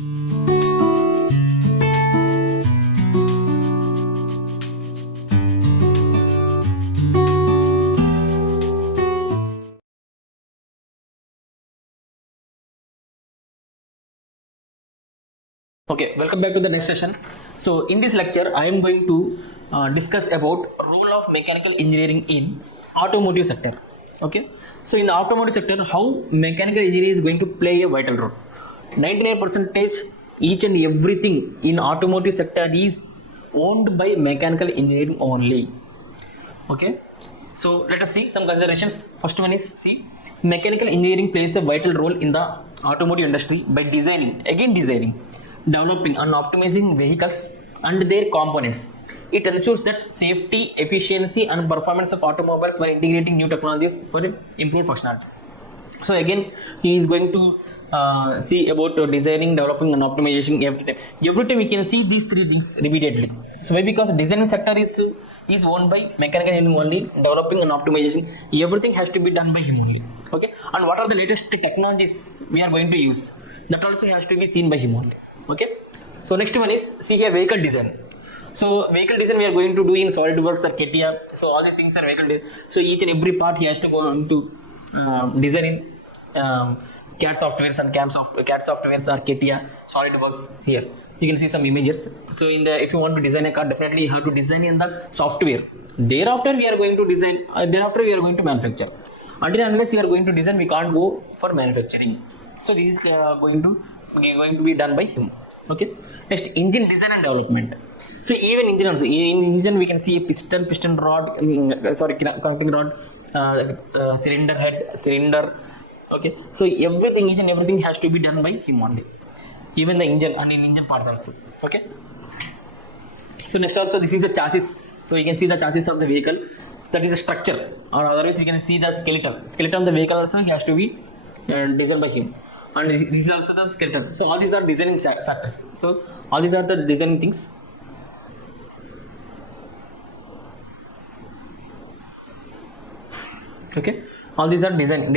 Okay, welcome back to the next session. So in this lecture, I am going to discuss about role of mechanical engineering in automotive sector. Okay, so in the automotive sector, how mechanical engineering is going to play a vital role. 99% each and everything in automotive sector is owned by mechanical engineering only. Okay, so let us see some considerations. First one is, see, mechanical engineering plays a vital role in the automotive industry by designing, developing and optimizing vehicles and their components. It ensures that safety, efficiency and performance of automobiles by integrating new technologies for improved functionality. So again, he is going to see about designing, developing and optimization every time. Every time we can see these three things repeatedly. So why? Because design sector is owned by mechanical engineering only, developing and optimization, everything has to be done by him only. Okay, and what are the latest technologies we are going to use, that also has to be seen by him only. Okay, so next one is, see here, vehicle design. So vehicle design we are going to do in SolidWorks or CATIA. So all these things are vehicle design. So each and every part he has to go on to design in CAD softwares and CAD softwares or CATIA, SolidWorks. Here you can see some images. So in the, if you want to design a car, definitely you have to design in the software. Thereafter we are going to design. Thereafter we are going to manufacture. Until unless you are going to design, we can't go for manufacturing. So this is going to be done by him. Okay. Next, engine design and development. So even engine also, in engine we can see a piston rod, connecting rod, cylinder head, cylinder. Okay. So everything, each and everything has to be done by him only. Even the engine and in engine parts also. Okay. So next also, this is the chassis. So you can see the chassis of the vehicle. So that is the structure, or otherwise we can see the skeleton of the vehicle also has to be designed by him. And this is also the skeleton. So all these are designing factors. So all these are the designing things. Okay, all these are design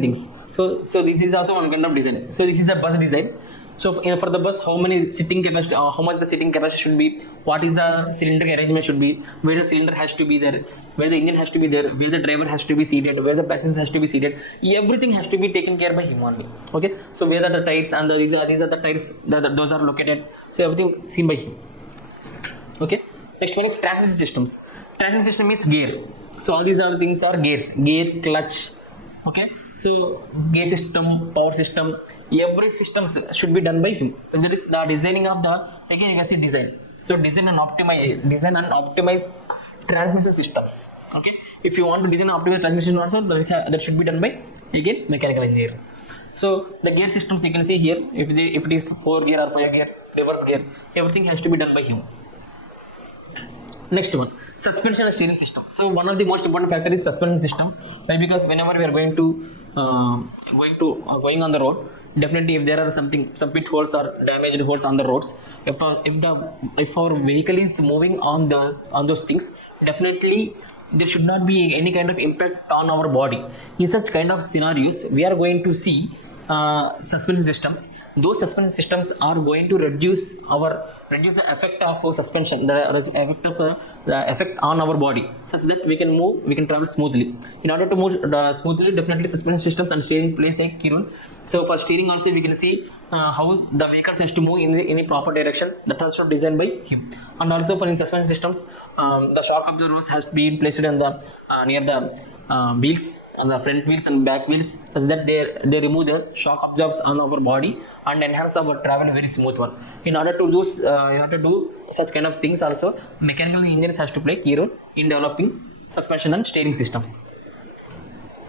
things. So this is also one kind of design. So this is a bus design. So for the bus, how many sitting capacity, how much the sitting capacity should be, what is the cylinder arrangement should be, where the cylinder has to be there, where the engine has to be there, where the driver has to be seated, where the passenger has to be seated. Everything has to be taken care by him only. Okay, so where are the tires and these are the tires, those are located. So everything seen by him. Okay, next one is transmission systems. Transmission system is gear. So all these are things are gears, gear, clutch. Okay. So gear system, power system, every system should be done by him. And there is the designing of the, again you can see design. So design and optimize transmission systems. Okay. If you want to design and optimize transmission also, that should be done by, again, mechanical engineer. So the gear systems you can see here, if it is 4 gear or 5 gear, reverse gear, everything has to be done by him. Next one, suspension and steering system. So one of the most important factor is suspension system. Why? Because whenever we are going on the road, definitely if there are some pit holes or damaged holes on the roads, if our vehicle is moving on those things, definitely there should not be any kind of impact on our body. In such kind of scenarios, we are going to see suspension systems. Those suspension systems are going to reduce the effect of suspension, the effect on our body, such that we can travel smoothly. In order to move smoothly, definitely suspension systems and steering plays a key role. So for steering also we can see how the vehicles has to move in a proper direction. That also designed by him. And also for in suspension systems, the shock absorbers has been placed in the near the wheels, on the front wheels and back wheels, such that they remove the shock absorbs on our body and enhance our travel very smooth one. In order to do such kind of things also, mechanical engineers has to play key role in developing suspension and steering systems.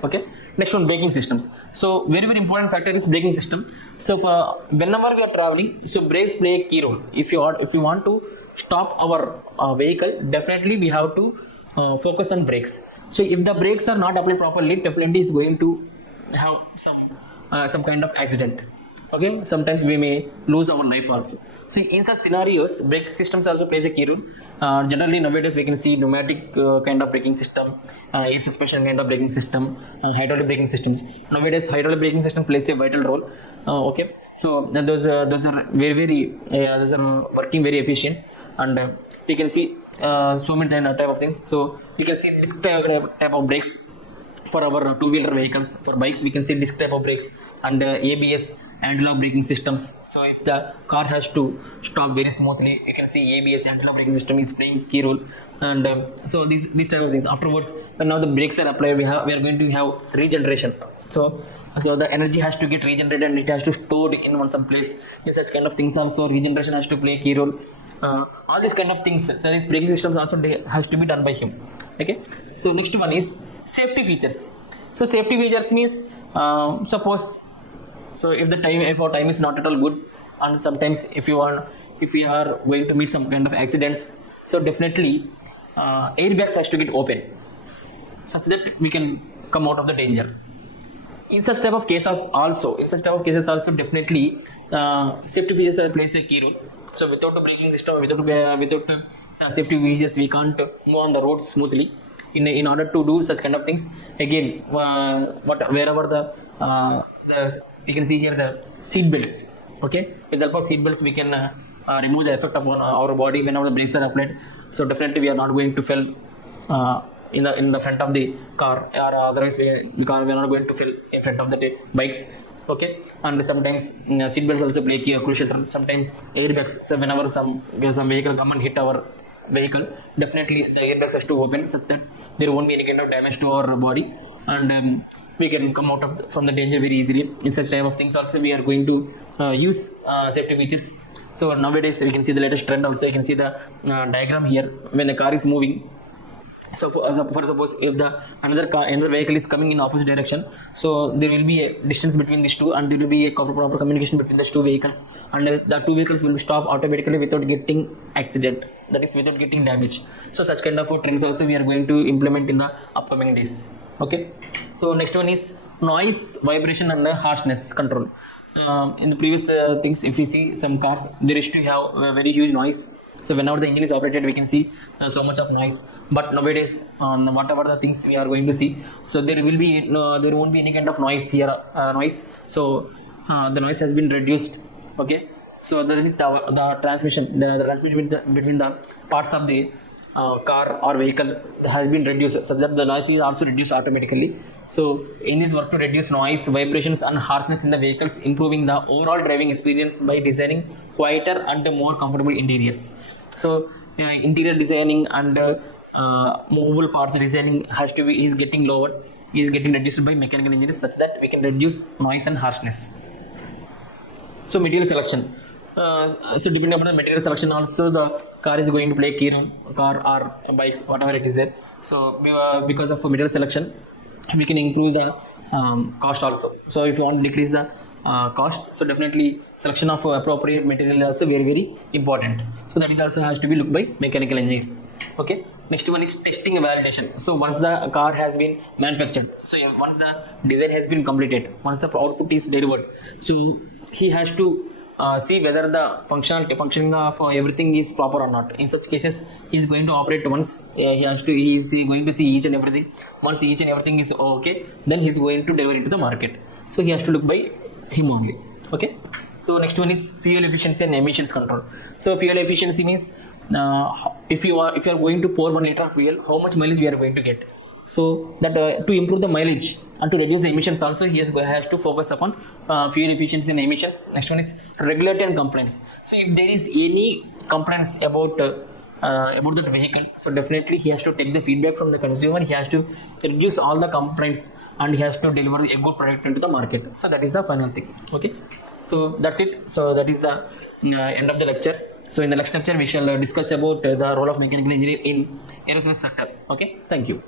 Okay. Next one, braking systems. So very important factor is braking system. So for whenever we are traveling, so brakes play a key role. If you want to stop our vehicle, definitely we have to focus on brakes. So if the brakes are not applied properly, definitely is going to have some kind of accident. Okay, sometimes we may lose our life also. So in such scenarios, brake systems also plays a key role. Generally nowadays we can see pneumatic kind of braking system, air suspension kind of braking system, hydraulic braking systems. Nowadays hydraulic braking system plays a vital role. Okay, so those are those are working very efficient, and we can see so many type of things. So you can see this type of brakes for our two-wheeler vehicles. For bikes, we can see disc type of brakes and ABS, anti-lock braking systems. So if the car has to stop very smoothly, you can see ABS, anti-lock braking system is playing key role. And so these type of things. Afterwards, when now the brakes are applied, we are going to have regeneration. So the energy has to get regenerated and it has to stored in one some place. In such kind of things also, regeneration has to play a key role. All these kind of things, so these braking systems also has to be done by him. Okay, so next one is safety features. So safety features means, suppose, so if our time is not at all good, and sometimes if we are going to meet some kind of accidents, so definitely airbags has to get open such that we can come out of the danger. In such type of cases also, definitely safety features plays a key role. So without a braking system, without safety features, we can't move on the road smoothly. In order to do such kind of things, again, wherever the you can see here the seat belts. Okay, with the help of seat belts, we can remove the effect upon our body whenever the brakes are applied. So definitely we are not going to fall in the front of the car, or otherwise we are not going to fall in front of the bikes. Okay, and sometimes seat belts also play a crucial role. Sometimes airbags. So whenever some vehicle come and hit our vehicle, definitely the airbags has to open such that there won't be any kind of damage to our body, and we can come out from the danger very easily. In such type of things also, we are going to use safety features. So nowadays we can see the latest trend also. You can see the diagram here. When the car is moving, so for suppose if the another vehicle is coming in opposite direction, so there will be a distance between these two, and there will be a proper communication between these two vehicles, and the two vehicles will stop automatically without getting accident, that is without getting damage. So such kind of trends also we are going to implement in the upcoming days. Okay, so next one is noise, vibration and harshness control. In the previous things, if you see some cars, there used to have a very huge noise. So whenever the engine is operated, we can see so much of noise. But nowadays, whatever the things we are going to see, so there won't be any kind of noise here. So the noise has been reduced. Okay, so that is the transmission, the transmission between the parts of the car or vehicle has been reduced, so that the noise is also reduced automatically. So in this work to reduce noise, vibrations and harshness in the vehicles, improving the overall driving experience by designing quieter and more comfortable interiors. So interior designing and movable parts designing is getting lower, is getting reduced by mechanical engineers, such that we can reduce noise and harshness. So material selection. So depending upon the material selection also, the car is going to play key role, car or bikes, whatever it is there. So because of material selection, we can improve the cost also. So if you want to decrease the cost, so definitely selection of appropriate material is also very very important. So that is also has to be looked by mechanical engineer. Okay, next one is testing and validation. So once the car has been manufactured, so once the design has been completed, once the output is delivered, so he has to see whether the functioning of everything is proper or not. In such cases, he is going to operate once. He is going to see each and everything. Once each and everything is okay, then he is going to deliver it to the market. So he has to look by him only. Okay, so next one is fuel efficiency and emissions control. So fuel efficiency means if you are going to pour 1 liter of fuel, how much mileage we are going to get. So that to improve the mileage and to reduce the emissions also, he has to focus upon fuel efficiency and emissions. Next one is regulatory and complaints. So if there is any complaints about that vehicle, so definitely he has to take the feedback from the consumer. He has to reduce all the complaints and he has to deliver a good product into the market. So that is the final thing. Okay, so that's it. So that is the end of the lecture. So in the next lecture, we shall discuss about the role of mechanical engineering in aerospace sector. Okay, thank you.